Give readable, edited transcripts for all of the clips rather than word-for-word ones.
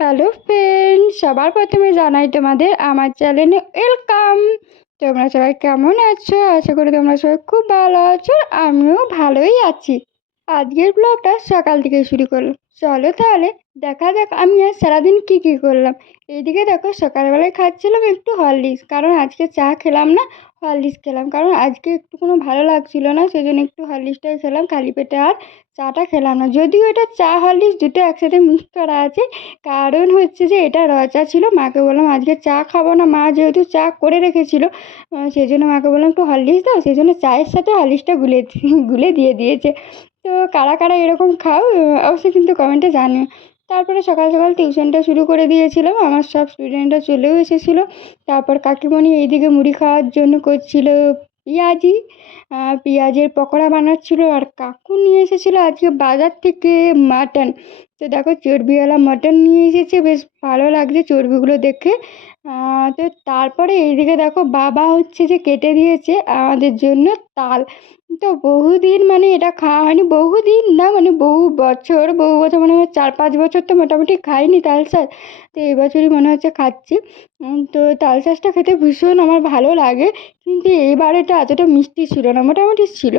Hello friend, সবার প্রথমে জানাই তোমাদের আমার চ্যানেলে ওয়েলকাম। তোমরা সবাই কেমন আছো? আশা করি তোমরা সবাই খুব ভালো আছো। আমিও ভালোই আছি। আজকের ব্লগটা সকাল থেকে শুরু করলাম। চলো তাহলে দেখা যাক আমি আজ সারাদিন কী করলাম। এইদিকে দেখো, সকালবেলায় খাচ্ছিলাম একটু হরলিক্স, কারণ আজকে চা খেলাম না, হরলিক্স খেলাম। কারণ আজকে একটু কোনো ভালো লাগছিল না, সেই জন্য একটু হরলিক্সটাই খেলাম খালি পেটে, আর চাটা খেলাম না। যদিও এটা চা হরলিক্স দুটো একসাথে মিক্স করা আছে, কারণ হচ্ছে যে এটা র চা ছিল। মাকে বললাম আজকে চা খাবো না, মা যেহেতু চা করে রেখেছিল, সেই জন্য মাকে বললাম একটু হরলিক্স দাও, সেই জন্য চায়ের সাথে হরলিক্সটা গুলে গুলে দিয়ে দিয়েছে। তো কারা কারা এরকম খাও অবশ্যই কিন্তু কমেন্টে জানিও। তারপরে সকাল সকাল টিউশনটা শুরু করে দিয়েছিলাম, আমার সব স্টুডেন্টরা চলেও এসেছিলো। তারপর কাকিমণি এইদিকে মুড়ি খাওয়ার জন্য করছিল পেঁয়াজি, পেঁয়াজের পকোড়া বানাচ্ছিল। আর কাকু নিয়ে এসেছিলো আজকে বাজার থেকে মাটন। তো দেখো, চর্বিওয়ালা মাটন নিয়ে এসেছে, বেশ ভালো লাগছে চর্বিগুলো দেখে। তো তারপরে এইদিকে দেখো, বাবা হচ্ছে যে কেটে দিয়েছে আমাদের জন্য তাল। তো বহুদিন মানে এটা খাওয়া হয়নি, বহুদিন না মানে বহু বছর মানে আমার 4-5 বছর তো মোটামুটি খাইনি তাল শাঁস। তো এই বছরই মনে হচ্ছে খাচ্ছি। তো তাল শাঁসটা খেতে ভীষণ আমার ভালো লাগে, কিন্তু এইবার এটা এতটা মিষ্টি ছিল না, মোটামুটি ছিল।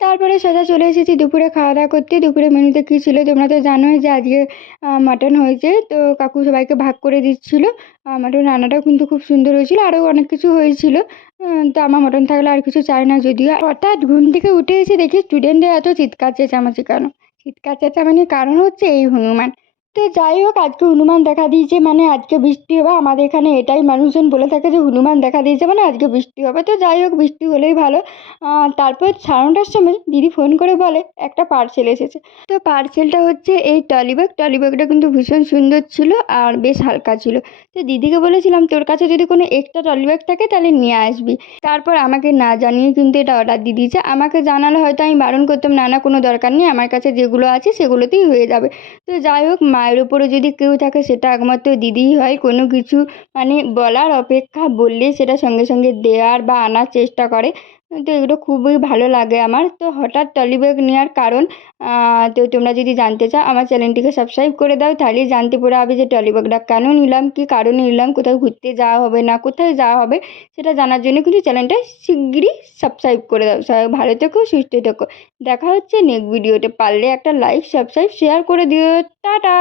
তারপরে সোজা চলে এসেছি দুপুরে খাওয়া দাওয়া করতে। দুপুরে মেনুতে কী ছিল তোমরা তো জানোই যে আজকে মাটন হয়েছে। তো কাকু সবাইকে ভাগ করে দিচ্ছিল। মাটন রান্নাটাও কিন্তু খুব সুন্দর হয়েছিল, আরও অনেক কিছু হয়েছিল। তো আমার মটন থাকলে আর কিছু চাই না। যদিও হঠাৎ ঘুম থেকে উঠে এসে দেখি স্টুডেন্টদের এত চিৎকার চেঁচামেচি কেন। চিৎকার চেঁচামেচির কারণ হচ্ছে এই হনুমান। তো যাই হোক, আজকে হনুমান দেখা দিয়েছে মানে আজকে বৃষ্টি হবে। আমাদের এখানে এটাই মানুষজন বলে থাকে যে হনুমান দেখা দিয়েছে মানে আজকে বৃষ্টি হবে। তো যাই হোক, বৃষ্টি হলেই ভালো। তারপর 9:30টার সময় দিদি ফোন করে বলে একটা পার্সেল এসেছে। তো পার্সেলটা হচ্ছে এই টলি ব্যাগ। টলি ব্যাগটা কিন্তু ভীষণ সুন্দর ছিল আর বেশ হালকা ছিল। তো দিদিকে বলেছিলাম তোর কাছে যদি কোনো এক্সট্রা টলি ব্যাগ থাকে তাহলে নিয়ে আসবি। তারপর আমাকে না জানিয়ে কিন্তু এটা অর্ডার দিয়ে দিয়েছে। আমাকে জানালে হয়তো আমি বারণ করতাম, না না কোনো দরকার নেই, আমার কাছে যেগুলো আছে সেগুলোতেই হয়ে যাবে। তো যাই হোক, মায়ের উপরে যদি কেউ থাকে সেটা একমাত্র দিদিই হয়। কোনো কিছু মানে বলার অপেক্ষা, বললেই সেটা সঙ্গে সঙ্গে দেওয়ার বা আনার চেষ্টা করে। তো এগুলো খুবই ভালো লাগে আমার। তো হঠাৎ ট্রলি ব্যাগ নেওয়ার কারণ, তো তোমরা যদি জানতে চাও আমার চ্যানেলটিকে সাবস্ক্রাইব করে দাও, তাহলেই জানতে পারবে যে ট্রলি ব্যাগটা কেন নিলাম, কী কারণে নিলাম, কোথাও ঘুরতে যাওয়া হবে না কোথায় যাওয়া হবে সেটা জানার জন্য কিন্তু চ্যানেলটা শিগগিরই সাবস্ক্রাইব করে দাও। সবাই ভালো থেকো, সুস্থ থেকো। দেখা হচ্ছে নেক্সট ভিডিওতে। পারলে একটা লাইক সাবস্ক্রাইব শেয়ার করে দিও। টাটা।